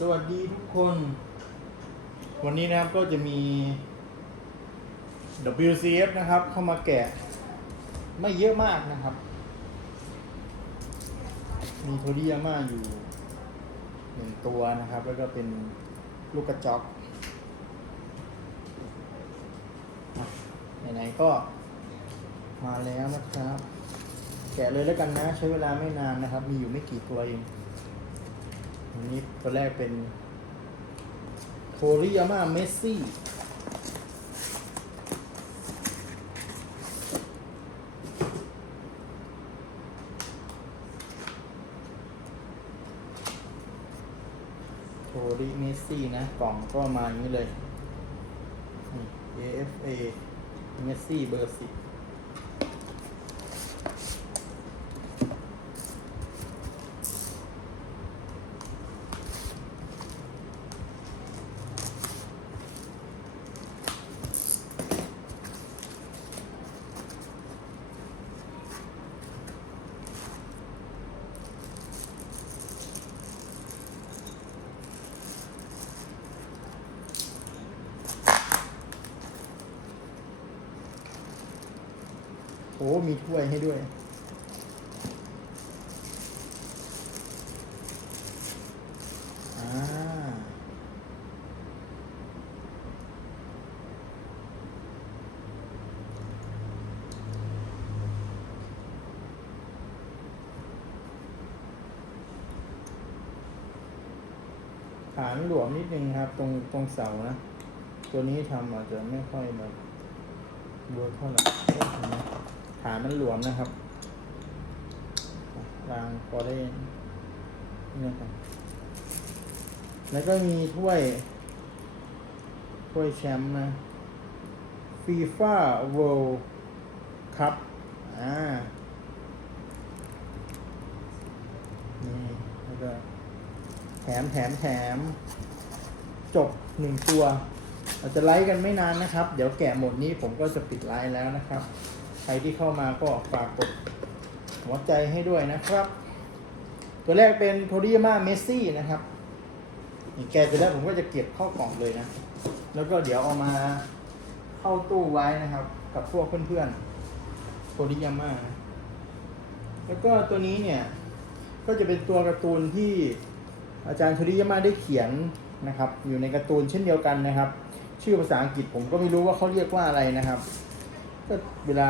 สวัสดีทุกคน วันนี้นะครับก็จะมี WCF นะครับ เข้ามาแกะ ไม่เยอะมากนะครับ มีโทริยาม่าอยู่หนึ่งตัวนะครับ แล้วก็เป็นลูกกระจอกไหนๆก็มาแล้วนะครับ แกะเลยแล้วกันนะ ใช้เวลาไม่นานนะครับ มีอยู่ไม่กี่ตัวเอง อันนี้ตัวแรกเป็นโทริยาม่าเมสซี่โทริเมสซี่นะ กล่องก็มาอย่างนี้เลยนี่ AFA เมสซี่เบอร์สิบ ถ้วยให้ด้วยอ่าฐานหลวมนิดนึงครับ ตรงตรงเสานะ ตัวนี้ทำอาจจะไม่ค่อยแบบเวิร์กเท่าไหร่ ฐานมันหลวมนะครับวางพอได้นี่นะครับแล้วก็มีถ้วย ถ้วยแชมป์นะฟีฟ่าเวิลด์คัพอ่านี่แล้วก็แถมแถมแถม จบหนึ่งตัว เราจะไลฟ์กันไม่นานนะครับ เดี๋ยวแกะหมดนี้ผมก็จะปิดไลฟ์แล้วนะครับ ใครที่เข้ามาก็ฝากกดหัวใจให้ด้วยนะครับ ตัวแรกเป็นโทริยามาเมสซี่นะครับแกะเสร็จแล้วผมก็จะเก็บเข้ากล่องเลยนะ แล้วก็เดี๋ยวเอามาเข้าตู้ไว้นะครับ กับพวกเพื่อนๆโทริยาม่าแล้วก็ตัวนี้เนี่ย ก็จะเป็นตัวการ์ตูนที่อาจารย์โทริยาม่าได้เขียนนะครับ อยู่ในการ์ตูนเช่นเดียวกันนะครับ ชื่อภาษาอังกฤษผมก็ไม่รู้ว่าเขาเรียกว่าอะไรนะครับ ก็เวลา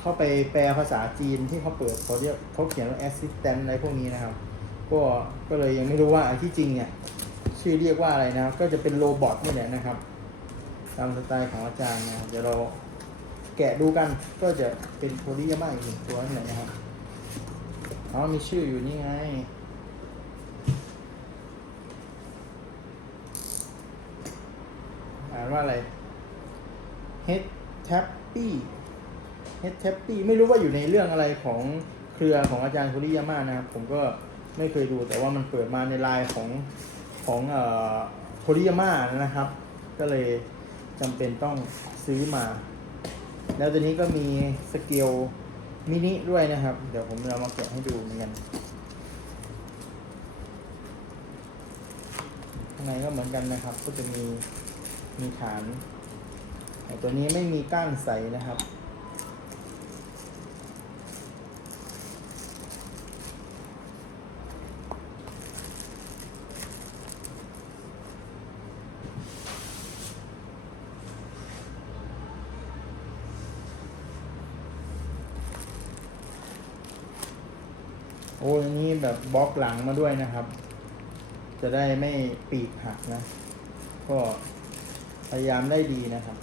เข้าไปแปลภาษาจีนที่เขาเปิดเขาเรียกเขาเขียนว่า assistant อะไรพวกนี้นะครับ ก็ก็เลยยังไม่รู้ว่าที่จริงเนี่ยชื่อเรียกว่าอะไรนะครับ ก็จะเป็นโรบอทนี่แหละนะครับ ตามสไตล์ของอาจารย์นะเดี๋ยวเราแกะดูกันก็จะเป็นโทริยาม่าอีกหนึ่งตัวนี่แหละนะครับอ๋อมีชื่ออยู่นี่ไงอ่านว่าอะไร Head Tappy Head Tappy ไม่รู้ว่าอยู่ในเรื่องอะไรของเครือของอาจารย์คุริยาม่านะครับ ผมก็ไม่เคยดูแต่ว่ามันเปิดมาในไลน์ของของเอ่อโทริยาม่านะครับ ก็เลยจำเป็นต้องซื้อมา แล้วตัวนี้ก็มีสเกลมินิด้วยนะครับ เดี๋ยวผมจะเอามาแกะให้ดูเหมือนกันข้างในก็เหมือนกันนะครับ ก็จะมีมีฐานแต่ตัวนี้ไม่มีก้านใสนะครับ โอ้อันนี้แบบบล็อกหลังมาด้วยนะครับ จะได้ไม่ปีกหักนะ ก็พยายามได้ดีนะครับ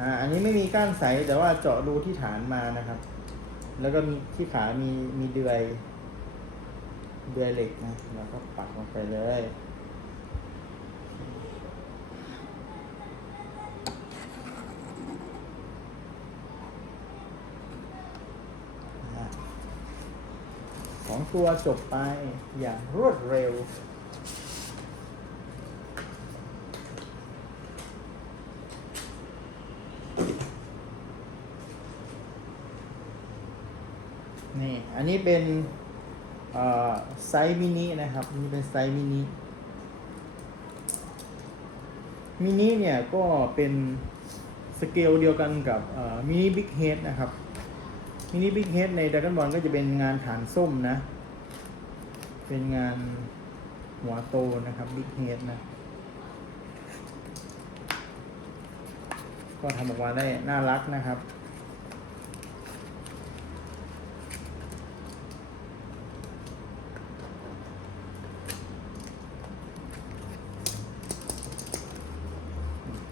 อ่า อันนี้ไม่มีก้านใสแต่ว่าเจาะรูที่ฐานมานะครับ แล้วก็มีที่ขามีมีเดือย เดือยเหล็กนะ แล้วก็ปักลงไปเลย ตัวจบไปอย่างรวดเร็ว นี่ อันนี้เป็นไซส์มินินะครับ นี่เป็นไซส์มินิ มินิเนี่ยก็เป็นสเกลเดียวกันกับมินิบิ๊กเฮดนะครับมินิบิ๊กเฮดในด r a ก้ o บอลก็จะเป็นงานฐานส้มนะ เป็นงานหัวโตนะครับบิ๊กเฮดนะ ก็ทำออกมาได้น่ารักนะครับ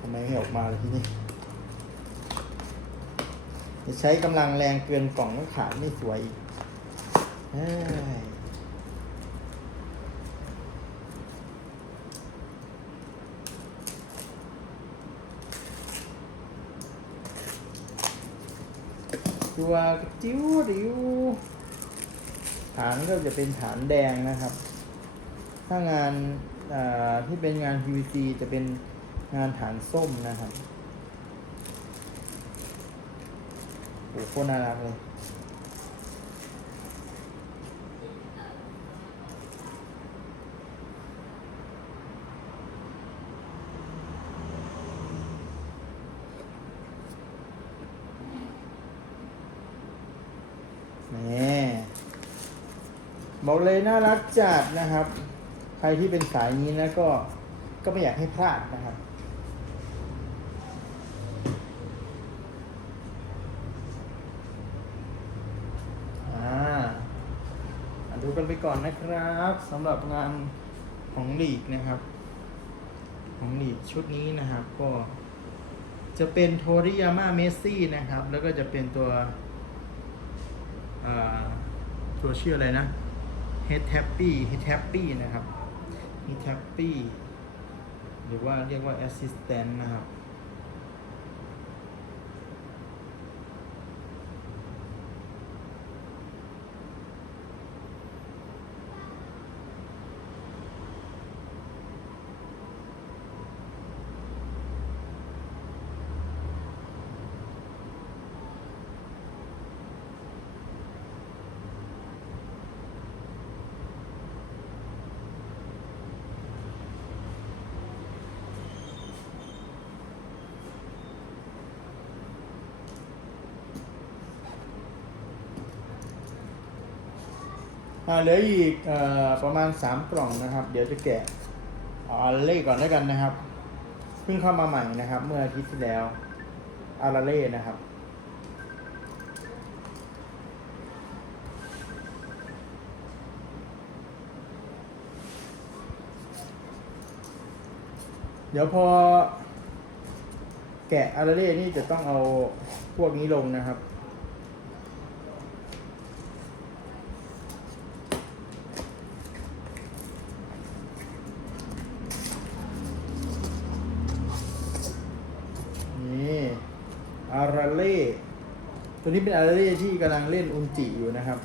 ทำไมไม่ออกมาเลยทีนี้จะใช้กำลังแรงเกินกล่องก็ขาดไม่สวยอีก ตัวจิ้วริ้วฐานก็จะเป็นฐานแดงนะครับ ถ้างานที่เป็นงาน PVC จะเป็นงานฐานส้มนะครับโอ้โหโคตรน่ารักเลย เลยน่ารักจัดนะครับ ใครที่เป็นสายนี้นะก็ก็ไม่อยากให้พลาดนะครับอ่าดูกันไปก่อนนะครับสำหรับงานของลีกนะครับ ของลีกชุดนี้นะครับก็จะเป็นโทริยาม่าเมสซี่นะครับ แล้วก็จะเป็นตัวอ่าตัวชื่ออะไรนะ Head Happy Head Happy นะครับ Head Happy หรือว่าเรียกว่า Assistant นะครับ เหลืออีกอประมาณ 3 กล่องนะครับ เดี๋ยวจะแกะอาราเล่ก่อนแล้วกันนะครับ เพิ่งเข้ามาใหม่นะครับ เมื่ออาทิตย์ที่แล้วอาราเล่นะครับ เดี๋ยวพอ แกะอาราเล่นี่จะต้องเอาพวกนี้ลงนะครับ นี่อาราเล่ ตัว นี้เป็นอาราเล่ที่กำลังเล่นอุนจิอยู่นะครับ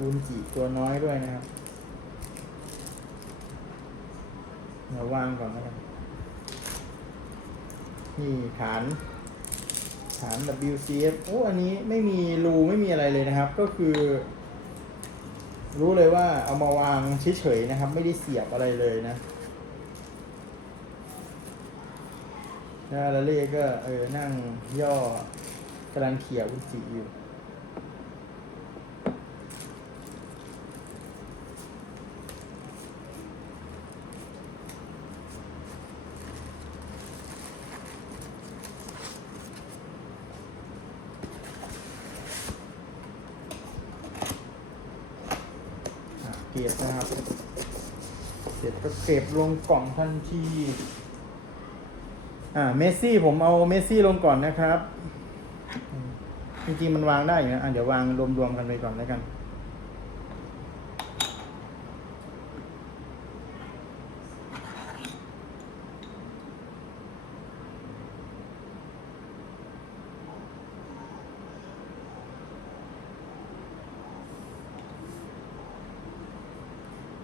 อุนจิตัวน้อยด้วยนะครับเดี๋ยววางก่อนนะครับนี่ฐานาน WCF โอ้ อันนี้ไม่มีรูไม่มีอะไรเลยนะครับ ก็คือ รู้เลยว่าเอามาวางเฉยๆนะครับ ไม่ได้เสียบอะไรเลยนะแล้วเล่ก็เออนั่งย่อกำลังเขี่ยอุจจิอยู่ ก็บลงกล่องทันที อ่า เมสซี่ผมเอาเมสซี่ลงก่อนนะครับ จริงๆมันวางได้อยู่นะอะเดี๋ยววางรวมๆกันไปก่อนแล้วกัน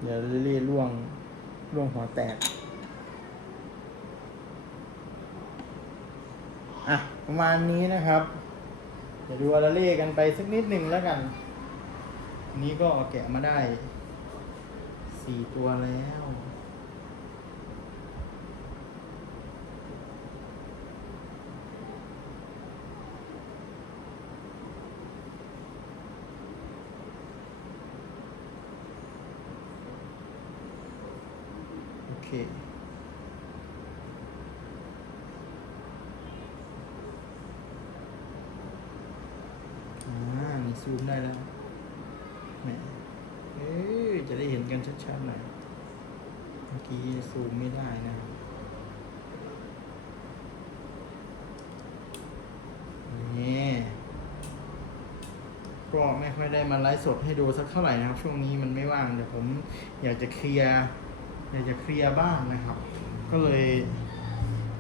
เดี๋ยวเรื่อยๆล่วง ล่วงหัวแตก อะ ประมาณนี้นะครับเดี๋ยวดูอาราเล่กันไปสักนิดหนึ่งแล้วกันอันนี้ก็แกะมาได้สี่ตัวแล้ว โอเค อ่า มี ซูมได้แล้วแหมเอ้ยจะได้เห็นกันชัดๆหน่อยเมื่อกี้ซูมไม่ได้นะครับนี่ก็ไม่ค่อยได้มาไลฟ์สดให้ดูสักเท่าไหร่นะครับ ช่วงนี้มันไม่ว่างเดี๋ยวผมอยากจะเคลียร์อยากจะเคลียร์บ้างนะครับ ก็เลย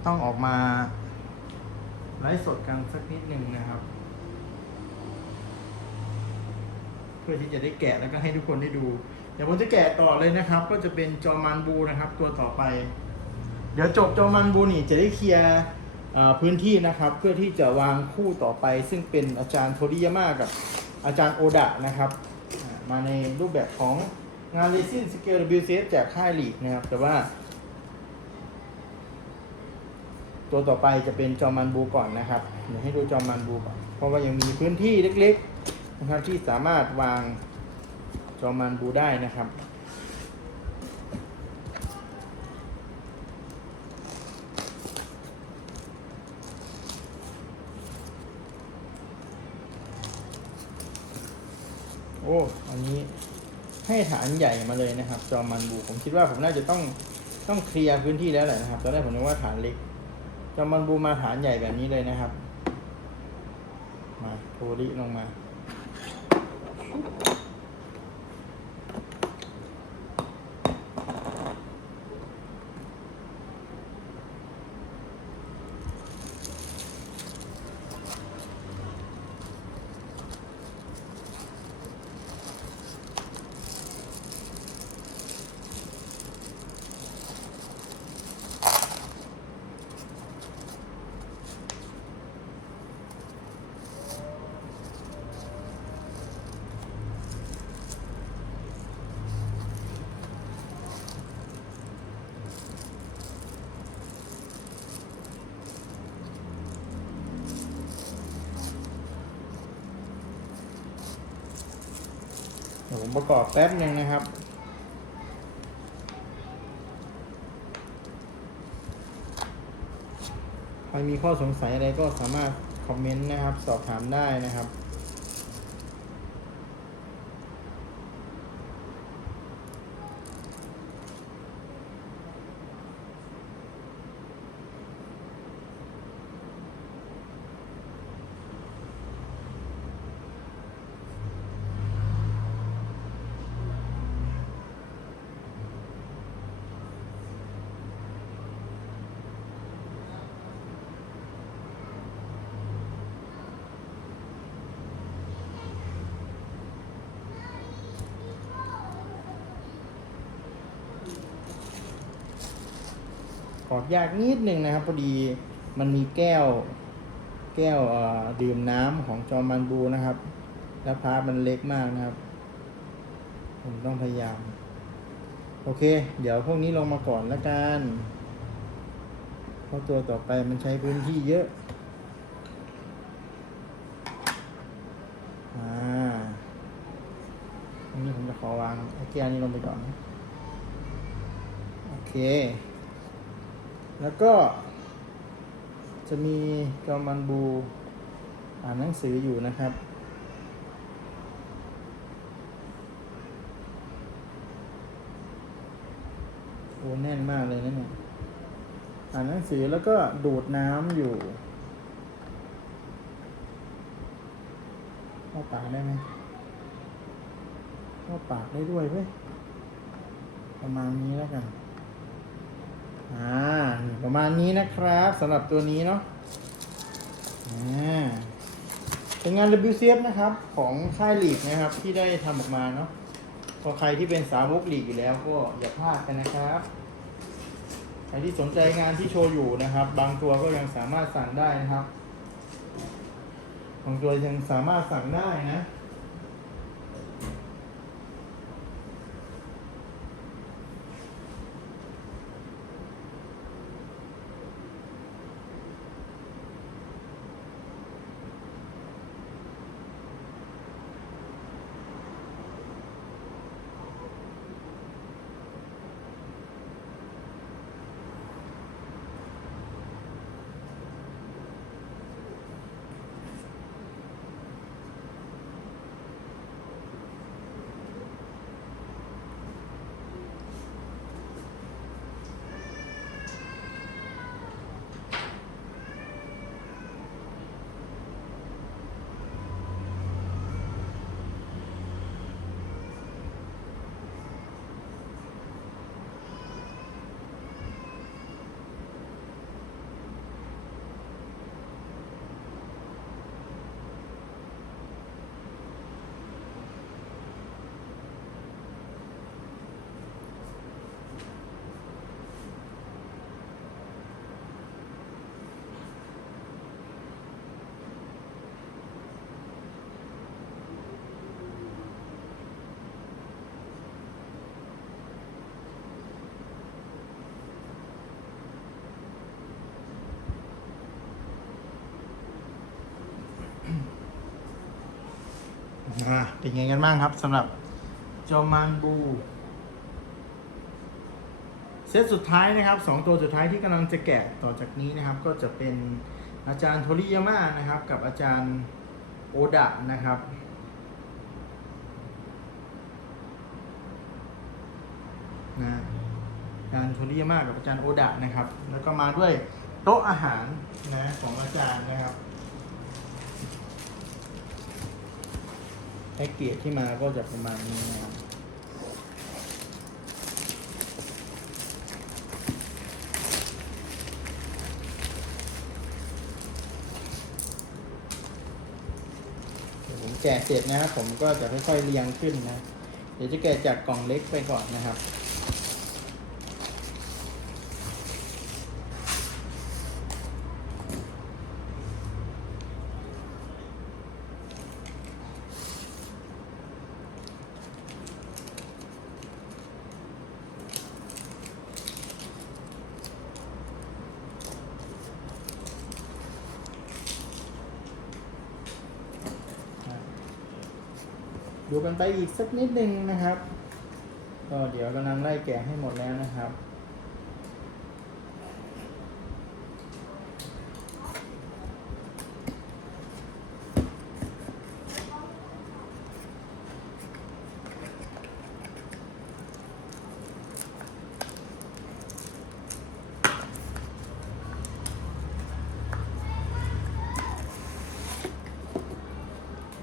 ต้องออกมาไลฟ์สดกันสักนิดหนึ่งนะครับ เพื่อที่จะได้แกะแล้วก็ให้ทุกคนได้ดู เดี๋ยวผมจะแกะต่อเลยนะครับ ก็จะเป็นจอมันบูนะครับ ตัวต่อไป เดี๋ยวจบจอมันบูนี่จะได้เคลียร์พื้นที่นะครับ เพื่อที่จะวางคู่ต่อไป ซึ่งเป็นอาจารย์โทริยาม่ากับอาจารย์โอดะนะครับมาในรูปแบบของงาน r e s i n Scale WCS จากค่ายลีกนะครับ แต่ว่า ตัวต่อไปจะเป็นจอมันบูก่อนนะครับ เดี๋ยวให้ดูจอมันบูก่อน เพราะว่ายังมีพื้นที่เล็กๆ นะครับที่สามารถวางจอมันบูได้นะครับ โอ้อันนี้ให้ฐานใหญ่มาเลยนะครับ จอมันบูผมคิดว่าผมน่าจะต้องต้องเคลียร์พื้นที่แล้วแหละนะครับตอนแรกผมนึกว่าฐานเล็กจอมันบูมาฐานใหญ่แบบนี้เลยนะครับ มาโทริลงมา Thank you. ผมประกอบแป๊บหนึ่งนะครับใครมีข้อสงสัยอะไรก็สามารถคอมเมนต์นะครับ สอบถามได้นะครับ ยากนิดหนึ่งนะครับ พอดีมันมีแก้ว แก้วดื่มน้ำของจอมันบูนะครับ แล้วพาร์ทมันเล็กมากนะครับ ผมต้องพยายาม โอเค เดี๋ยวพวกนี้ลงมาก่อนละกันเพราะตัวต่อไปมันใช้พื้นที่เยอะอ่าอันนี้ผมจะขอวางไอ้แก้วนี้ลงไปก่อนนะโอเค แล้วก็ จะมีกอมันบูอ่านหนังสืออยู่นะครับ โอ้แน่นมากเลยนะเนี่ยอ่านหนังสือแล้วก็ดูดน้ำอยู่เข้าปากได้ไหมเข้าปากได้ด้วยเว้ยประมาณนี้แล้วกัน อ่าประมาณนี้นะครับสำหรับตัวนี้เนาะอ่าเป็นงาน WCF นะครับ ของค่ายหลีกนะครับที่ได้ทำออกมาเนาะก็ใครที่เป็นสาวกหลีกอยู่แล้วก็อย่าพลาดกันนะครับ ใครที่สนใจงานที่โชว์อยู่นะครับ บางตัวก็ยังสามารถสั่งได้นะครับ บางตัวยังสามารถสั่งได้นะ อ่าเป็นไงกันบ้างครับสำหรับจอมานบู เซตสุดท้ายนะครับสองตัวสุดท้ายที่กำลังจะแกะต่อจากนี้นะครับ ก็จะเป็นอาจารย์โทริยาม่านะครับ กับอาจารย์โอดะนะครับนะอาจารย์โทริยาม่ากับอาจารย์โอดะนะครับ แล้วก็มาด้วยโต๊ะอาหารนะของอาจารย์นะครับ แพ็กเกจที่มาก็จะประมาณนี้นะครับผมแกะเสร็จนะครับผมก็จะค่อยๆเรียงขึ้นนะ เดี๋ยวจะแกะจากกล่องเล็กไปก่อนนะครับ ดูกันไปอีกสักนิดนึงนะครับ ก็เดี๋ยวกำลังไล่แกะให้หมดแล้วนะครับ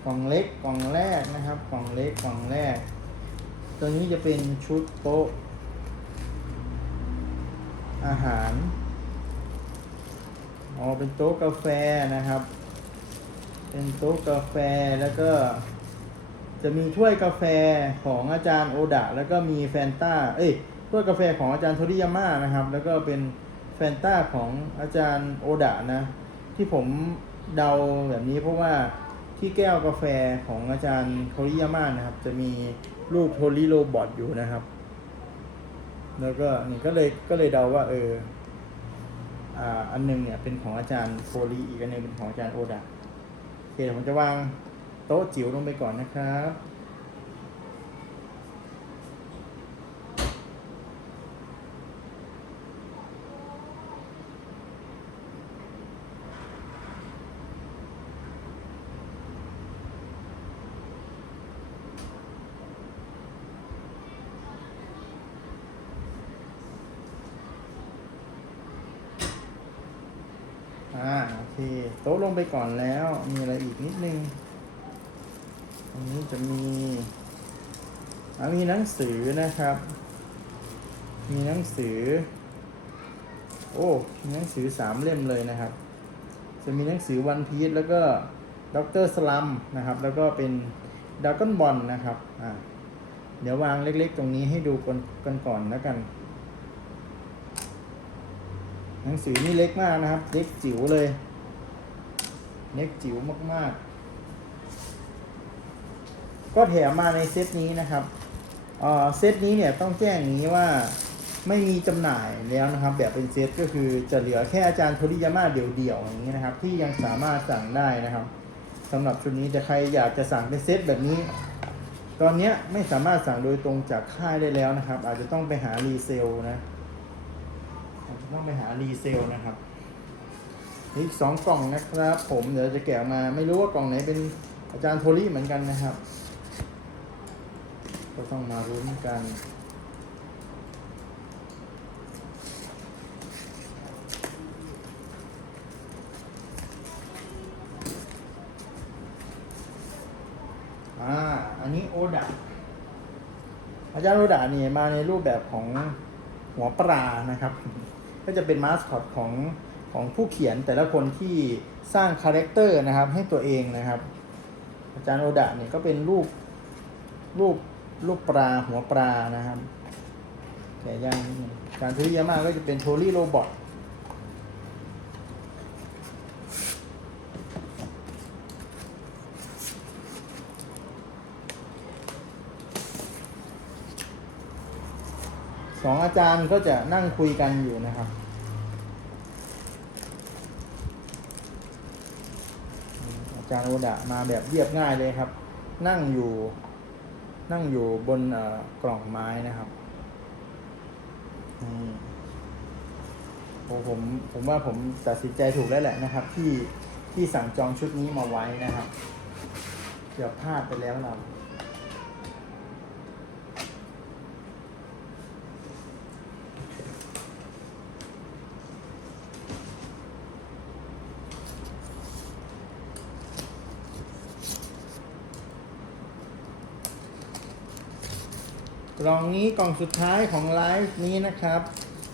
กล่องเล็กกล่องแรกนะครับ กล่องเล็กกล่องแรก ตัวนี้จะ เป็นชุดโต๊ะ อาหาร อ๋อ เป็นโต๊ะกาแฟนะครับ เป็นโต๊ะกาแฟแล้วก็ จะมีถ้วยกาแฟของอาจารย์โอดะแล้วก็มีแฟนต้า เอ้ย ถ้วยกาแฟของอาจารย์โทริยาม่านะครับ แล้วก็เป็นแฟนต้าของอาจารย์โอดะนะ ที่ผมเดาแบบนี้เพราะว่าที่แก้วกาแฟของอาจารย์โทริยาม่านะครับ จะมี รูปโทลิโรบอทอยู่นะครับ แล้วก็นี่ก็เลยก็เลยเดาว่า เอออ่าอันหนึงเนี่ยเป็นของอาจารย์โพลีอีกอันหนึงเป็นของอาจารย์โอดะโอเคผมจะวางโต๊ะจิ๋วลงไปก่อนนะครับ อ่าโอเค โต๊ะลงไปก่อนแล้ว มีอะไรอีกนิดนึงอันนี้จะมีอ่ามีหนังสือนะครับ มีหนังสือ โอ้มีหนังสือสามเล่มเลยนะครับ จะมีหนังสือวันพีชแล้วก็ด็อกเตอร์สลัมนะครับ แล้วก็เป็นด a ก o นบอลนะครับอ่าเดี๋ยววางเล็กๆ ตรงนี้ให้ดูกันกันก่อนแล้วกัน หนังสือนี่เล็กมากนะครับ เล็กจิ๋วเลย เล็กจิ๋วมากๆ ก็แถมมาในเซตนี้นะครับเอ่อเซตนี้เนี่ยต้องแจ้งนี้ว่าไม่มีจำหน่ายแล้วนะครับ แบบเป็นเซตก็คือจะเหลือแค่อาจารย์โทริยาม่าเดี่ยวๆอย่างนี้นะครับ ที่ยังสามารถสั่งได้นะครับสำหรับชุดนี้จะใครอยากจะสั่งเป็นเซตแบบนี้ ตอนนี้ไม่สามารถสั่งโดยตรงจากค่ายได้แล้วนะครับ อาจจะต้องไปหารีเซลนะ ต้องไปหารีเซลนะครับ อีกสองกล่องนะครับ ผมเดี๋ยวจะแกะมาไม่รู้ว่ากล่องไหนเป็นอาจารย์โทรี่เหมือนกันนะครับ ก็ต้องมารุ้นกันอ่าอันนี้โอดะอาจารย์โอดะนี่มาในรูปแบบของหัวปลานะครับ ก็จะเป็นมาสคอตของของผู้เขียนแต่ละคนที่สร้างคาแรคเตอร์นะครับให้ตัวเองนะครับ อาจารย์โอดะเนี่ยก็เป็นรูปรูปรูปปลาหัวปลานะครับแต่ย่างนิดนึงการทุริยามาก็จะเป็นโทรี่โรบอท องอาจารย์ก็จะนั่งคุยกันอยู่นะครับอาจารย์โอดะมาแบบเรียบง่ายเลยครับ นั่งอยู่นั่งอยู่บนกล่องไม้นะครับโอ้ผมผมว่าผมตัดสินใจถูกแล้วแหละนะครับ ที่ที่สั่งจองชุดนี้มาไว้นะครับ เกือบพลาดไปแล้วเร ล่องนี้กล่องสุดท้ายของไลฟ์นี้นะครับ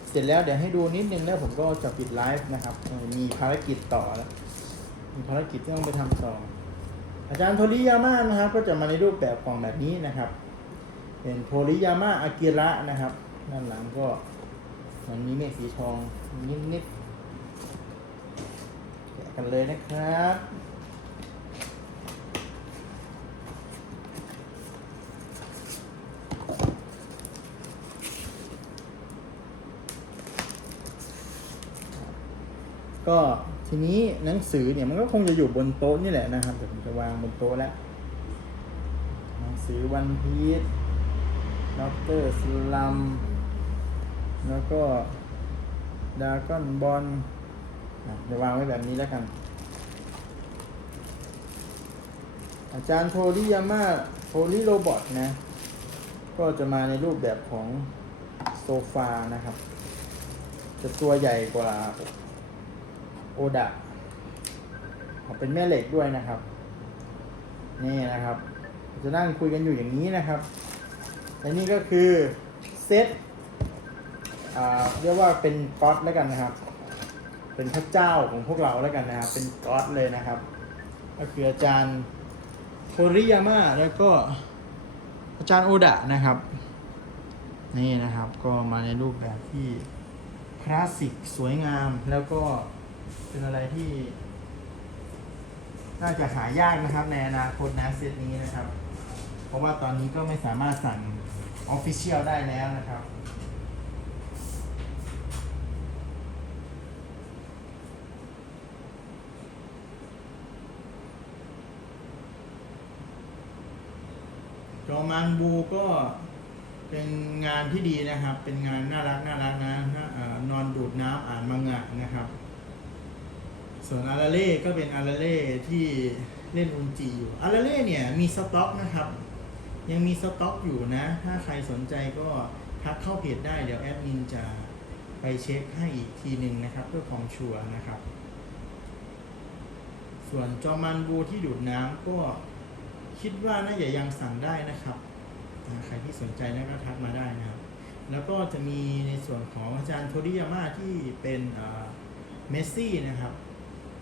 เสร็จแล้วเดี๋ยวให้ดูนิดนึงแล้วผมก็จะปิดไลฟ์นะครับมีภารกิจต่อแล้วมีภารกิจที่ต้องไปทำต่อ อาจารย์โทริยาม่านะครับ ก็จะมาในรูปแบบกล่องแบบนี้นะครับ เป็นโทริยาม่าอากิระนะครับ ด้านหลังก็มันมีเมฆสีทองนิดๆแกะกันเลยนะครับ ก็ทีนี้หนังสือเนี่ยมันก็คงจะอยู่บนโต๊ะนี่แหละนะครับเดี๋ยวผมจะวางบนโต๊ะแล้วหนังสือวันพีชด็อกเตอร์สลัมแล้วก็ดากอนบอลจะวางไว้แบบนี้แล้วกัน อาจารย์โทริยาม่าโทริโรบอทนะ ก็จะมาในรูปแบบของโซฟานะครับ จะตัวใหญ่กว่า โอดะเป็นแม่เหล็กด้วยนะครับ นี่นะครับ จะนั่งคุยกันอยู่อย่างนี้นะครับและนี่ก็คือเซตเรียกว่าเป็นก๊อตแล้วกันนะครับ เป็นพระเจ้าของพวกเราแล้วกันนะครับ เป็นก๊อตเลยนะครับ ก็คืออาจารย์โทริยาม่าแล้วก็อาจารย์โอดะนะครับ นี่นะครับก็มาในรูปแบบที่คลาสสิกสวยงามแล้วก็ เป็นอะไรที่ น่าจะหายากนะครับ ในอนาคตนะเซตนี้นะครับ เพราะว่าตอนนี้ก็ไม่สามารถสั่งออฟฟิเชียลได้แล้วนะครับจอมันบูก็เป็นงานที่ดีนะครับ เป็นงานน่ารักน่ารักนะนอนดูดน้ำอ่านมังงะนะครับ ส่วนอาราเล่ก็เป็นอาราเล่ที่เล่นอุนจีอยู่อาราเล่เนี่ยมีสต็อกนะครับ ยังมีสต็อกอยู่นะ ถ้าใครสนใจก็ทักเข้าเพจได้เดี๋ยวแอดมินจะไปเช็คให้อีกทีหนึ่งนะครับ เพื่อความชัวร์นะครับ ส่วนจอมันบูที่ดูดน้ำก็คิดว่าน่าจะยังสั่งได้นะครับ ใครที่สนใจนะก็ทักมาได้นะครับ แล้วก็จะมีในส่วนของอาจารย์โทริยาม่าที่เป็นเมสซี่นะครับ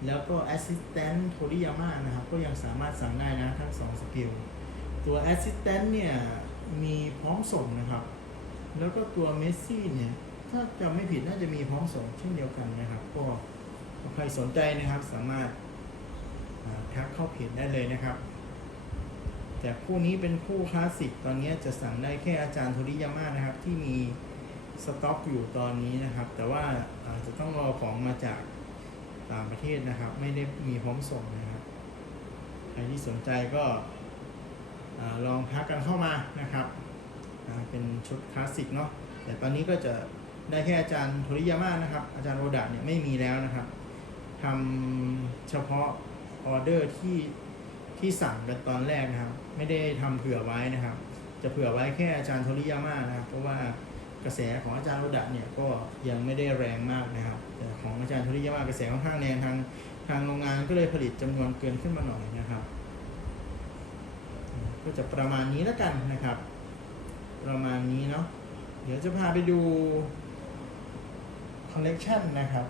แล้วก็ Assistant โทริยาม่านะครับ ก็ยังสามารถสั่งได้นะทั้ง 2 สกิล ตัว Assistant เนี่ย มีพร้อมส่งนะครับ แล้วก็ตัวเมสซี่เนี่ย ถ้าจำไม่ผิดน่าจะมีพร้อมส่งเช่นเดียวกันนะครับ ก็ใครสนใจนะครับสามารถทักเข้าเพจได้เลยนะครับ แต่คู่นี้เป็นคู่คลาสสิกตอนนี้จะสั่งได้แค่อาจารย์โทริยาม่านะครับที่มีสต็อกอยู่ตอนนี้นะครับ แต่ว่าอาจจะต้องรอของมาจาก ต่างประเทศนะครับ ไม่ได้มีพร้อมส่งนะครับใครที่สนใจก็ลองทักกันเข้ามานะครับเป็นชุดคลาสสิกเนาะแต่ตอนนี้ก็จะได้แค่อาจารย์โทริยาม่านะครับ อาจารย์โอดะเนี่ยไม่มีแล้วนะครับทำเฉพาะออเดอร์ที่ที่สั่งกันตอนแรกนะครับ ไม่ได้ทำเผื่อไว้นะครับ จะเผื่อไว้แค่อาจารย์โทริยาม่านะครับ เพราะว่า กระแสของอาจารย์โอดะเนี่ยก็ยังไม่ได้แรงมากนะครับ แต่ของอาจารย์ทริยะม่ากระแสค่อนข้างแรงทางทางโรงงานก็เลยผลิตจำนวนเกินขึ้นมาหน่อยนะครับ ก็จะประมาณนี้แล้วกันนะครับ ประมาณนี้เนาะเดี๋ยวจะพาไปดูคอลเลกชันนะครับ